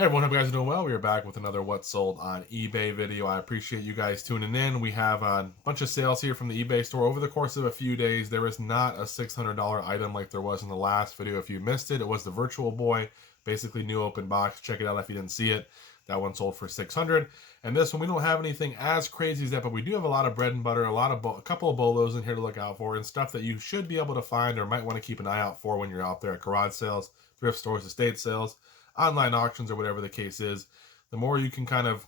Hey everyone, hope you guys are doing well. We are back with another What Sold on eBay video. I appreciate you guys tuning in. We have a bunch of sales here from the eBay store over the course of a few days. There is not a $600 item like there was in the last video. If you missed it, it was the Virtual Boy, basically new open box. Check it out if you didn't see it. That one sold for $600. And this one, we don't have anything as crazy as that, but we do have a lot of bread and butter, a couple of bolos in here to look out for, and stuff that you should be able to find or might want to keep an eye out for when you're out there at garage sales, thrift stores, estate sales, online auctions, or whatever the case is. The more you can kind of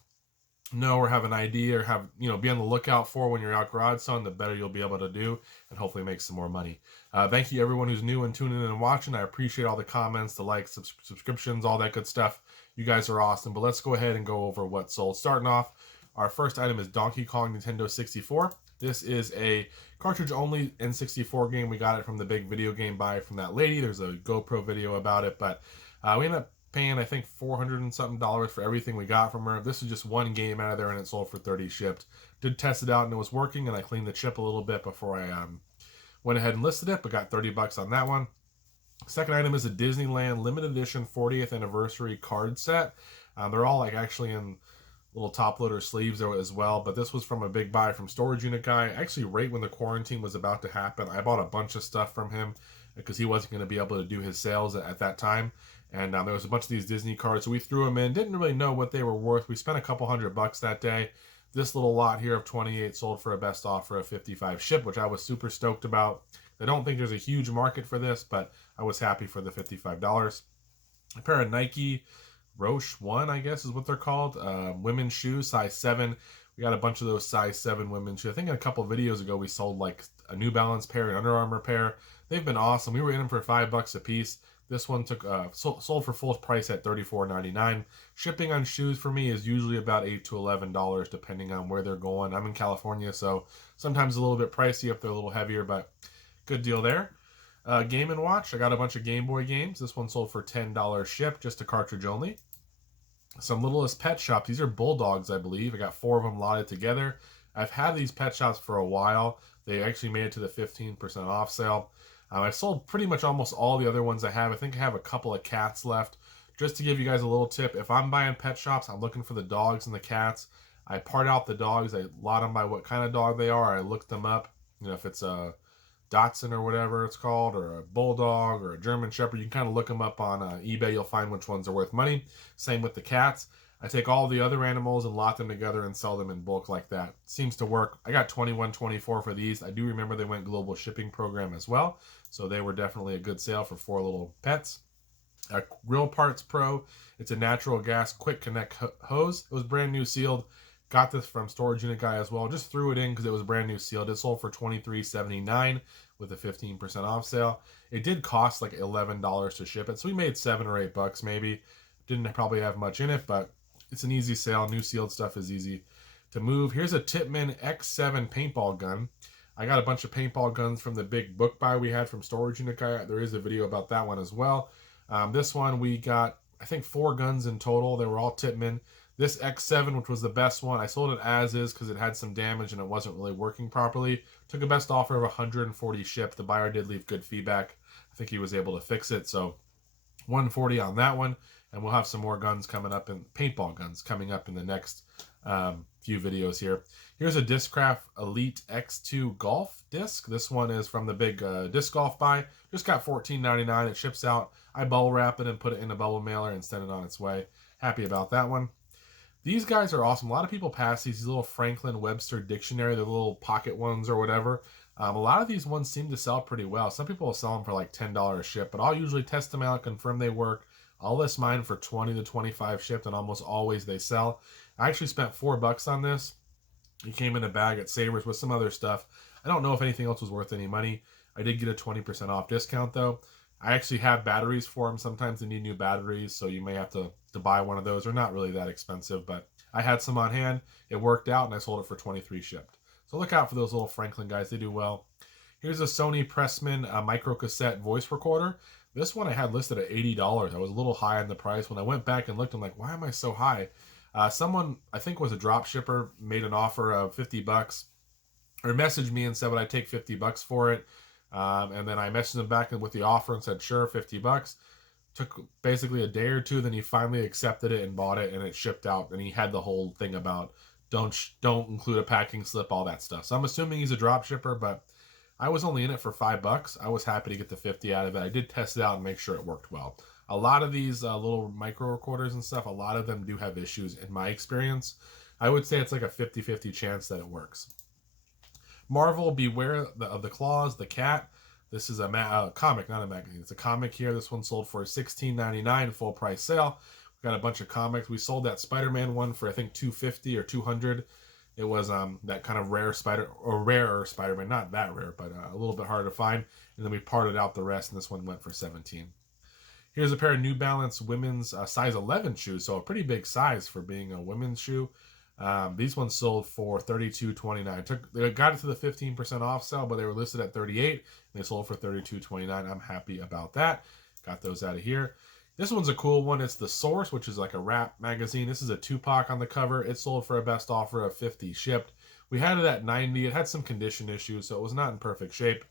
know or have an idea or have, be on the lookout for when you're out garage selling, the better you'll be able to do and hopefully make some more money. Thank you everyone who's new and tuning in and watching. I appreciate all the comments, the likes, subscriptions, all that good stuff. You guys are awesome. But let's go ahead and go over what sold. Starting off, our first item is Donkey Kong Nintendo 64. This is a cartridge-only N64 game. We got it from the big video game buy from that lady. There's a GoPro video about it, but we ended up paying, I think, $400 and something for everything we got from her. This is just one game out of there, and it sold for $30 shipped. Did test it out, and it was working, and I cleaned the chip a little bit before I went ahead and listed it, but got $30 on that one. Second item is a Disneyland limited edition 40th anniversary card set. They're all actually in little top loader sleeves as well, but this was from a big buy from Storage Unit Guy. Actually, right when the quarantine was about to happen, I bought a bunch of stuff from him because he wasn't going to be able to do his sales at that time. And there was a bunch of these Disney cards, so we threw them in. Didn't really know what they were worth. We spent a couple $100 that day. This little lot here of 28 sold for a best offer of 55 ship, which I was super stoked about. I don't think there's a huge market for this, but I was happy for the $55. A pair of Nike Roshe 1, I guess is what they're called. Women's shoes, size 7. We got a bunch of those size 7 women's shoes. I think a couple of videos ago we sold a New Balance pair, an Under Armour pair. They've been awesome. We were in them for $5 a piece. This one sold for full price at $34.99. Shipping on shoes for me is usually about $8 to $11 depending on where they're going. I'm in California, so sometimes a little bit pricey if they're a little heavier, but good deal there. Game & Watch. I got a bunch of Game Boy games. This one sold for $10 shipped, just a cartridge only. Some Littlest Pet Shops. These are bulldogs, I believe. I got 4 of them lotted together. I've had these pet shops for a while. They actually made it to the 15% off sale. I've sold pretty much almost all the other ones I have. I think I have a couple of cats left. Just to give you guys a little tip, if I'm buying pet shops, I'm looking for the dogs and the cats. I part out the dogs. I lot them by what kind of dog they are. I look them up. If it's a Dachshund or whatever it's called, or a Bulldog or a German Shepherd, you can kind of look them up on eBay. You'll find which ones are worth money. Same with the cats. I take all the other animals and lot them together and sell them in bulk like that. Seems to work. I got $21.24 for these. I do remember they went global shipping program as well, so they were definitely a good sale for 4 little pets. Grill Parts Pro. It's a natural gas quick connect hose. It was brand new sealed. Got this from Storage Unit Guy as well. Just threw it in because it was brand new sealed. It sold for $23.79 with a 15% off sale. It did cost like $11 to ship it, so we made $7 or $8 maybe. Didn't probably have much in it, but it's an easy sale. New sealed stuff is easy to move. Here's a Tippmann X7 paintball gun. I got a bunch of paintball guns from the big book buy we had from Storage Unit Guy. There is a video about that one as well. This one we got, I think, 4 guns in total. They were all Tippmann. This X7, which was the best one, I sold it as is because it had some damage and it wasn't really working properly. Took a best offer of 140 shipped. The buyer did leave good feedback. I think he was able to fix it. So 140 on that one. And we'll have some more guns coming up, and paintball guns coming up in the next few videos here. Here's a Discraft Elite X2 golf disc. This one is from the big disc golf buy. Just got $14.99. It ships out. I bubble wrap it and put it in a bubble mailer and send it on its way. Happy about that one. These guys are awesome. A lot of people pass these little Franklin Webster dictionary, the little pocket ones or whatever. A lot of these ones seem to sell pretty well. Some people will sell them for like $10 a ship, but I'll usually test them out, confirm they work. I'll list mine for 20 to 25 shipped, and almost always they sell. I actually spent $4 on this. It came in a bag at Savers with some other stuff. I don't know if anything else was worth any money. I did get a 20% off discount though. I actually have batteries for them. Sometimes they need new batteries, so you may have to buy one of those. They're not really that expensive, but I had some on hand. It worked out, and I sold it for 23 shipped. So look out for those little Franklin guys. They do well. Here's a Sony Pressman micro cassette voice recorder. This one I had listed at $80. I was a little high on the price. When I went back and looked, I'm like, why am I so high? Someone, I think was a drop shipper, made an offer of $50, or messaged me and said, would I take $50 for it? And then I messaged them back with the offer and said, sure, $50. Took basically a day or two, then he finally accepted it and bought it, and it shipped out, and he had the whole thing about don't include a packing slip, all that stuff. So I'm assuming he's a drop shipper, but I was only in it for $5. I was happy to get the 50 out of it. I did test it out and make sure it worked well. A lot of these little micro recorders and stuff, a lot of them do have issues in my experience. I would say it's like a 50-50 chance that it works. Marvel, Beware of the Claws, the Cat. This is a comic, not a magazine. It's a comic here. This one sold for $16.99, full price sale. We got a bunch of comics. We sold that Spider-Man one for I think $250 or $200. It was that kind of rarer Spider-Man, not that rare, but a little bit harder to find. And then we parted out the rest, and this one went for $17. Here's a pair of New Balance women's size 11 shoes, so a pretty big size for being a women's shoe. These ones sold for $32.29. They got it to the 15% off sale, but they were listed at $38, and they sold for $32.29. I'm happy about that. Got those out of here. This one's a cool one. It's The Source, which is like a rap magazine. This is a Tupac on the cover. It sold for a best offer of $50 shipped. We had it at $90. It had some condition issues, so it was not in perfect shape.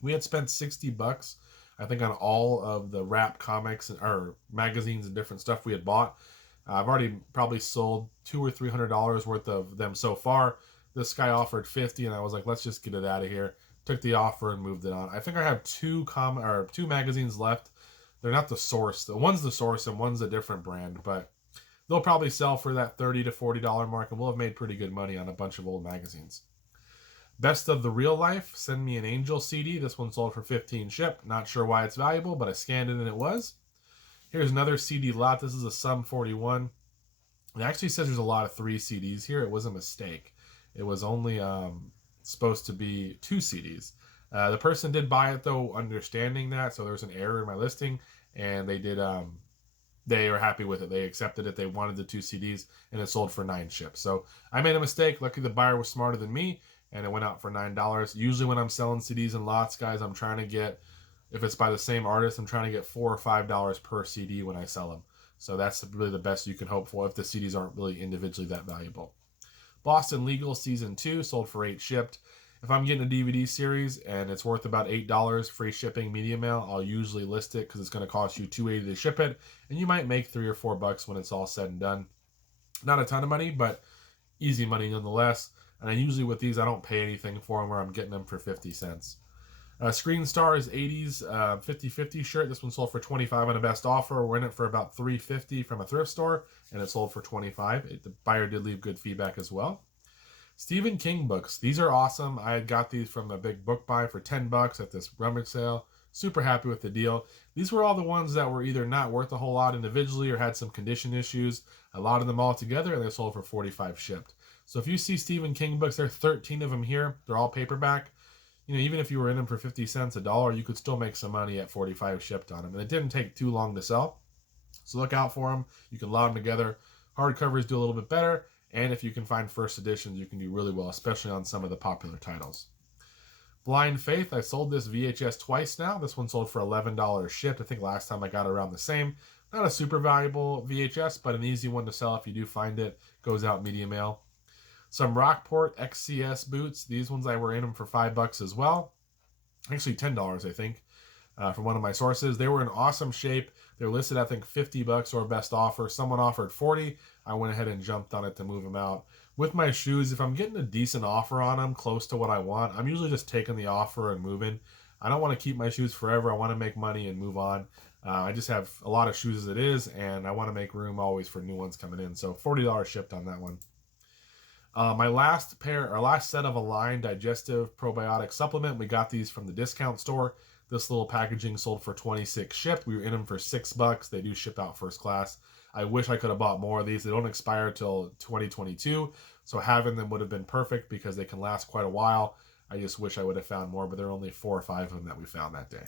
We had spent $60, I think, on all of the rap comics or magazines and different stuff we had bought. I've already probably sold $200 or $300 worth of them so far. This guy offered $50, and I was like, let's just get it out of here. Took the offer and moved it on. I think I have two magazines left. They're not The Source. One's The Source and one's a different brand, but they'll probably sell for that $30 to $40 mark, and we'll have made pretty good money on a bunch of old magazines. Best of the Real Life, Send Me an Angel CD. This one sold for $15 shipped. Not sure why it's valuable, but I scanned it and it was. Here's another CD lot. This is a Sum 41. It actually says there's a lot of 3 CDs here. It was a mistake. It was only supposed to be 2 CDs. The person did buy it, though, understanding that, so there's an error in my listing, and they did. They were happy with it. They accepted it. They wanted the 2 CDs, and it sold for $9 shipped. So I made a mistake. Luckily, the buyer was smarter than me, and it went out for $9. Usually when I'm selling CDs in lots, guys, I'm trying to get, if it's by the same artist, I'm trying to get $4 or $5 per CD when I sell them. So that's really the best you can hope for if the CDs aren't really individually that valuable. Boston Legal Season 2 sold for $8 shipped. If I'm getting a DVD series and it's worth about $8, free shipping, media mail, I'll usually list it because it's going to cost you $2.80 to ship it, and you might make $3 or $4 when it's all said and done. Not a ton of money, but easy money nonetheless. And I usually with these, I don't pay anything for them, where I'm getting them for 50 cents. Screen Stars 80s 50/50 shirt. This one sold for $25 on a best offer. We're in it for about $3.50 from a thrift store, and it sold for $25. The buyer did leave good feedback as well. Stephen King books. These are awesome. I got these from a big book buy for $10 at this rummage sale. Super happy with the deal. These were all the ones that were either not worth a whole lot individually or had some condition issues. A lot of them all together, and they sold for $45 shipped. So if you see Stephen King books, there are 13 of them here. They're all paperback. You know, even if you were in them for 50 cents, $1, you could still make some money at 45 shipped on them. And it didn't take too long to sell. So look out for them. You can lot them together. Hardcovers do a little bit better. And if you can find first editions, you can do really well, especially on some of the popular titles. Blind Faith, I sold this VHS twice now. This one sold for $11 shipped. I think last time I got it around the same. Not a super valuable VHS, but an easy one to sell if you do find it. Goes out media mail. Some Rockport XCS Boots. These ones I were in them for $5 as well. Actually $10, I think, from one of my sources. They were in awesome shape. They were listed, I think, $50 or best offer. Someone offered $40. I went ahead and jumped on it to move them out. With my shoes, if I'm getting a decent offer on them, close to what I want, I'm usually just taking the offer and moving. I don't want to keep my shoes forever. I want to make money and move on. I just have a lot of shoes as it is, and I want to make room always for new ones coming in. So $40 shipped on that one. My last set of Align Digestive Probiotic Supplement, we got these from the discount store. This little packaging sold for $26 shipped. We were in them for $6. They do ship out first class. I wish I could have bought more of these. They don't expire till 2022, so having them would have been perfect because they can last quite a while. I just wish I would have found more, but there are only 4 or 5 of them that we found that day.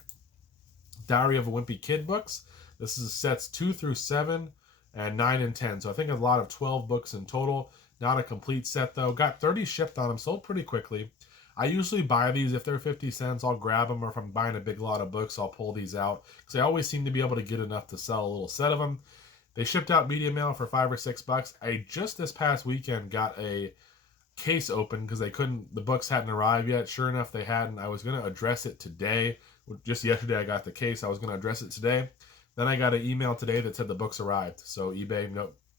Diary of a Wimpy Kid books. This is sets 2 through 7 and 9 and 10. So I think a lot of 12 books in total. Not a complete set though. Got 30 shipped on them, sold pretty quickly. I usually buy these if they're 50 cents. I'll grab them, or if I'm buying a big lot of books, I'll pull these out because I always seem to be able to get enough to sell a little set of them. They shipped out media mail for $5 or $6. I just this past weekend got a case open because the books hadn't arrived yet. Sure enough, they hadn't. I was going to address it today. Just yesterday, I got the case. I was going to address it today. Then I got an email today that said the books arrived. So eBay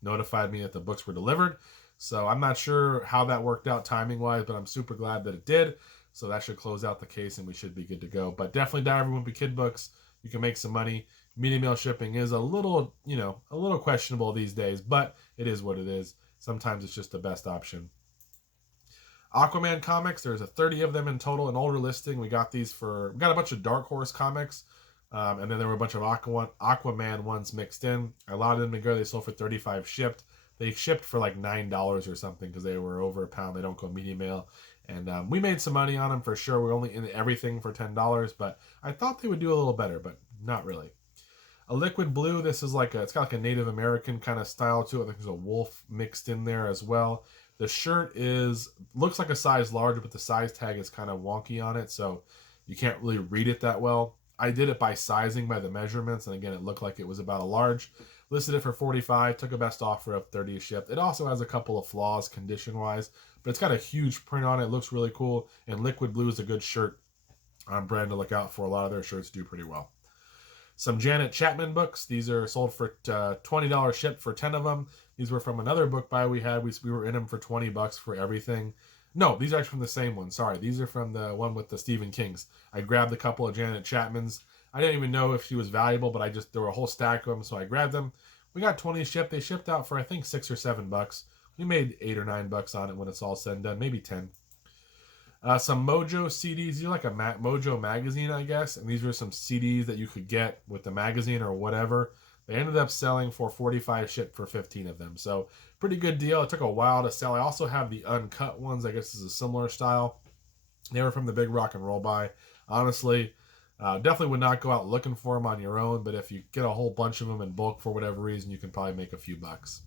notified me that the books were delivered. So I'm not sure how that worked out timing-wise, but I'm super glad that it did. So that should close out the case and we should be good to go. But definitely Diary of Wimpy Kid books. You can make some money. Media mail shipping is a little, a little questionable these days, but it is what it is. Sometimes it's just the best option. Aquaman Comics, there's 30 of them in total, an older listing. We got a bunch of Dark Horse comics, and then there were a bunch of Aquaman ones mixed in. A lot of them they sold for $35 shipped. They shipped for like $9 or something because they were over £1. They don't go media mail. And we made some money on them for sure. We're only in everything for $10, but I thought they would do a little better, but not really. A liquid blue, this is it's got like a Native American kind of style to it. I think there's a wolf mixed in there as well. The shirt looks like a size large, but the size tag is kind of wonky on it, so you can't really read it that well. I did it by sizing by the measurements, and again, it looked like it was about a large. Listed it for $45, took a best offer of $30 shipped. It also has a couple of flaws condition-wise, but it's got a huge print on it. It looks really cool, and liquid blue is a good shirt on brand to look out for. A lot of their shirts do pretty well. Some Janet Chapman books. These are sold for $20 shipped for 10 of them. These were from another book buy we had. We were in them for $20 for everything. No, these are actually from the same one. Sorry, these are from the one with the Stephen Kings. I grabbed a couple of Janet Chapmans. I didn't even know if she was valuable, but there were a whole stack of them, so I grabbed them. We got 20 shipped. They shipped out for I think $6 or $7. We made $8 or $9 on it when it's all said and done, maybe 10. Some Mojo CDs. These are like a Mojo magazine, I guess. And these were some CDs that you could get with the magazine or whatever. They ended up selling for $45 shipped for 15 of them. So pretty good deal. It took a while to sell. I also have the uncut ones. I guess this is a similar style. They were from the big rock and roll buy. Honestly, definitely would not go out looking for them on your own. But if you get a whole bunch of them in bulk for whatever reason, you can probably make a few bucks.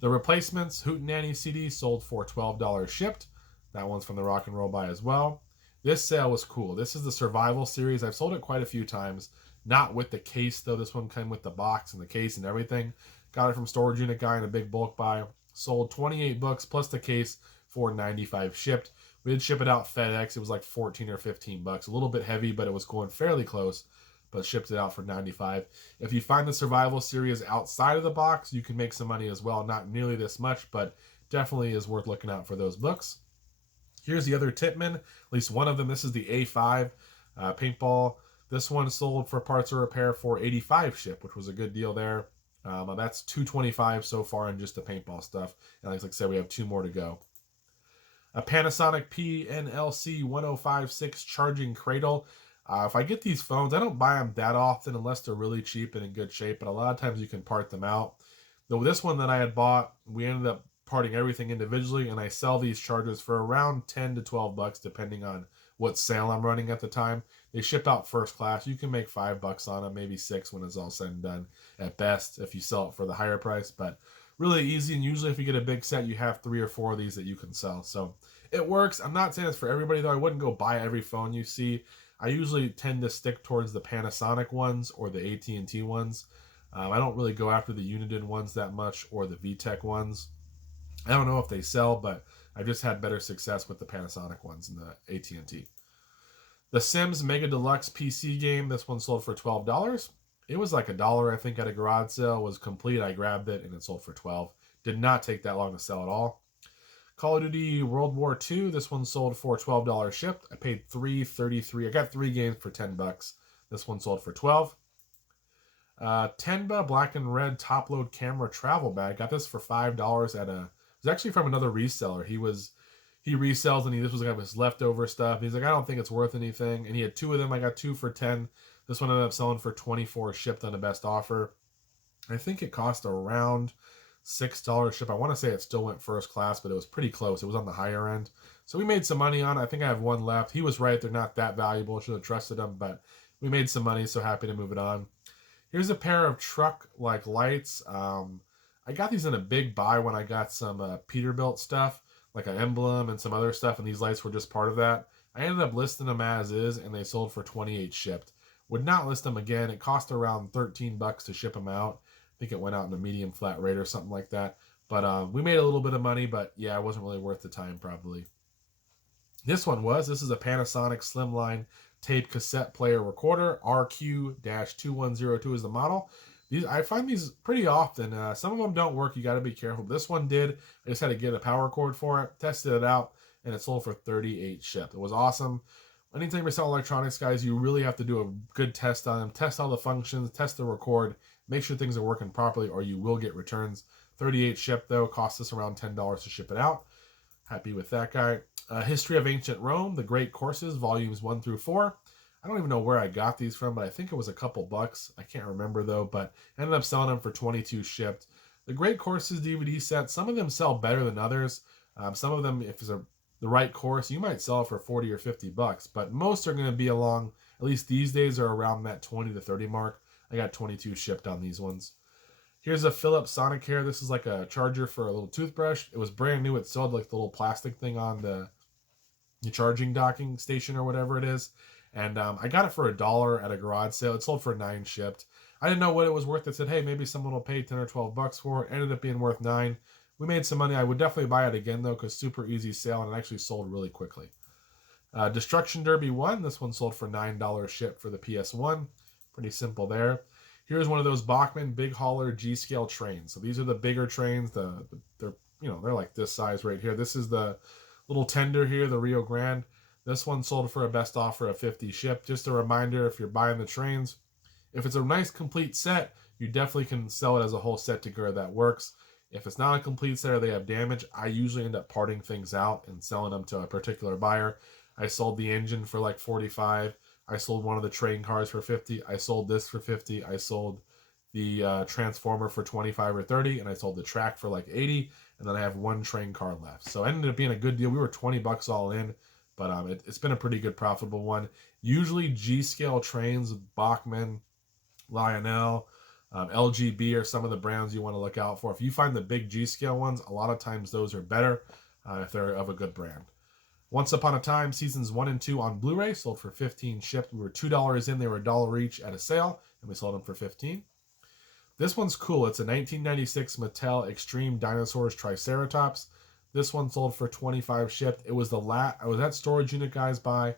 The replacements, Hootenanny CD, sold for $12 shipped. That one's from the Rock and Roll Buy as well. This sale was cool. This is the Survival series. I've sold it quite a few times. Not with the case, though. This one came with the box and the case and everything. Got it from Storage Unit Guy in a big bulk buy. Sold 28 books plus the case for $95 shipped. We did ship it out FedEx. It was like 14 or 15 bucks. A little bit heavy, but it was going fairly close. But shipped it out for $95. If you find the Survival series outside of the box, you can make some money as well. Not nearly this much, but definitely is worth looking out for those books. Here's the other Tipman, at least one of them. This is the A5 Paintball. This one sold for parts or repair for $85 ship, which was a good deal there. That's $225 so far in just the paintball stuff. And like I said, we have 2 more to go. A Panasonic PNLC 1056 charging cradle. If I get these phones, I don't buy them that often unless they're really cheap and in good shape, but a lot of times you can part them out. Though this one that I had bought, we ended up parting everything individually, and I sell these chargers for around 10 to 12 bucks depending on what sale I'm running at the time. They ship out first class. You can make $5 on them, maybe 6 when it's all said and done at best if you sell it for the higher price, but really easy. And usually if you get a big set, you have 3 or 4 of these that you can sell. So it works. I'm not saying it's for everybody though. I wouldn't go buy every phone you see. I usually tend to stick towards the Panasonic ones or the AT&T ones. I don't really go after the Uniden ones that much or the VTech ones. I don't know if they sell, but I've just had better success with the Panasonic ones and the AT&T. The Sims Mega Deluxe PC game, this one sold for $12. It was like $1, I think, at a garage sale. It was complete. I grabbed it, and it sold for $12. Did not take that long to sell at all. Call of Duty World War II, this one sold for $12 shipped. I paid $3.33. I got 3 games for $10. This one sold for $12. Tenba Black and Red Top Load Camera Travel Bag. Got this for $5 at a... It was actually from another reseller. He resells, and this was like his leftover stuff. He's like, I don't think it's worth anything. And he had 2 of them. I got 2 for $10. This one ended up selling for $24 shipped on the best offer. I think it cost around $6 ship. I want to say it still went first class, but it was pretty close. It was on the higher end. So we made some money on it. I think I have 1 left. He was right. They're not that valuable. Should have trusted them, but we made some money, so happy to move it on. Here's a pair of truck-like lights. I got these in a big buy when I got some Peterbilt stuff, like an emblem and some other stuff, and these lights were just part of that. I ended up listing them as is, and they sold for $28 shipped. Would not list them again. It cost around $13 to ship them out. I think it went out in a medium flat rate or something like that. But we made a little bit of money, but yeah, it wasn't really worth the time probably. This is a Panasonic Slimline tape cassette player recorder. RQ-2102 is the model. I find these pretty often. Some of them don't work. You got to be careful. This one did. I just had to get a power cord for it, tested it out, and it sold for $38 shipped. It was awesome. Anytime you're selling electronics, guys, you really have to do a good test on them. Test all the functions, test the record, make sure things are working properly, or you will get returns. $38 shipped, though. Cost us around $10 to ship it out. Happy with that guy. History of Ancient Rome, The Great Courses, volumes 1 through 4. I don't even know where I got these from, but I think it was a couple bucks. I can't remember, though, but ended up selling them for $22 shipped. The Great Courses DVD set, some of them sell better than others. Some of them, if it's the right course, you might sell it for 40 or 50 bucks, but most are going to be along, at least these days, are around that 20 to 30 mark. I got 22 shipped on these ones. Here's a Philips Sonicare. This is like a charger for a little toothbrush. It was brand new. It still had like the little plastic thing on the charging docking station or whatever it is. And I got it for $1 at a garage sale. It sold for $9 shipped. I didn't know what it was worth. I said, hey, maybe someone will pay 10 or 12 bucks for it. Ended up being worth $9. We made some money. I would definitely buy it again, though, because super easy sale, and it actually sold really quickly. Destruction Derby 1. This one sold for $9 shipped for the PS1. Pretty simple there. Here's one of those Bachmann Big Hauler G-scale trains. So these are the bigger trains. They're like this size right here. This is the little tender here, the Rio Grande. This one sold for a best offer of $50 shipped. Just a reminder, if you're buying the trains, if it's a nice complete set, you definitely can sell it as a whole set together. That works. If it's not a complete set or they have damage, I usually end up parting things out and selling them to a particular buyer. I sold the engine for like $45. I sold one of the train cars for $50. I sold this for $50. I sold the transformer for $25 or $30, and I sold the track for like $80. And then I have one train car left. So it ended up being a good deal. We were $20 all in, but it's been a pretty good profitable one. Usually G-scale trains, Bachmann, Lionel, LGB are some of the brands you want to look out for. If you find the big G-scale ones, a lot of times those are better if they're of a good brand. Once Upon a Time, seasons 1 and 2 on Blu-ray, sold for $15 shipped. We were $2 in. They were $1 each at a sale, and we sold them for $15. This one's cool. It's a 1996 Mattel Extreme Dinosaurs Triceratops. This one sold for $25 shipped. It was I was at Storage Unit Guys Buy,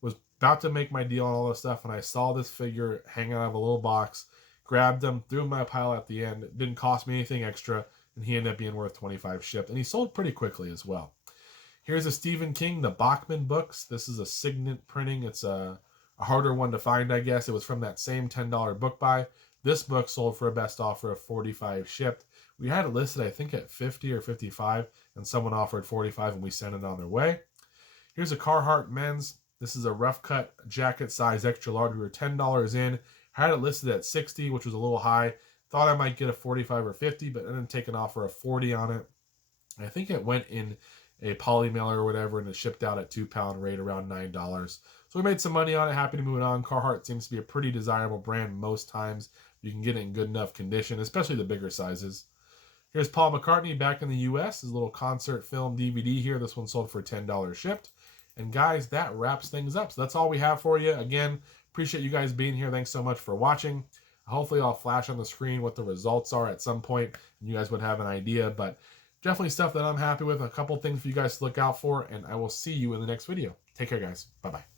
was about to make my deal on all this stuff, and I saw this figure hanging out of a little box, grabbed him, threw him in my pile at the end. It didn't cost me anything extra, and he ended up being worth $25 shipped, and he sold pretty quickly as well. Here's a Stephen King, the Bachman books. This is a Signet printing. It's a harder one to find, I guess. It was from that same $10 book buy. This book sold for a best offer of $45 shipped. We had it listed, I think, at $50 or $55, and someone offered $45, and we sent it on their way. Here's a Carhartt Mens. This is a rough cut jacket size extra large. We were $10 in. Had it listed at $60, which was a little high. Thought I might get a $45 or $50, but ended up taking an offer of $40 on it. I think it went in a poly mailer or whatever, and it shipped out at £2 rate around $9. So we made some money on it. Happy to move it on. Carhartt seems to be a pretty desirable brand most times. You can get it in good enough condition, especially the bigger sizes. Here's Paul McCartney back in the U.S. His little concert film DVD here. This one sold for $10 shipped. And guys, that wraps things up. So that's all we have for you. Again, appreciate you guys being here. Thanks so much for watching. Hopefully I'll flash on the screen what the results are at some point, and you guys would have an idea. But definitely stuff that I'm happy with. A couple things for you guys to look out for, and I will see you in the next video. Take care, guys. Bye-bye.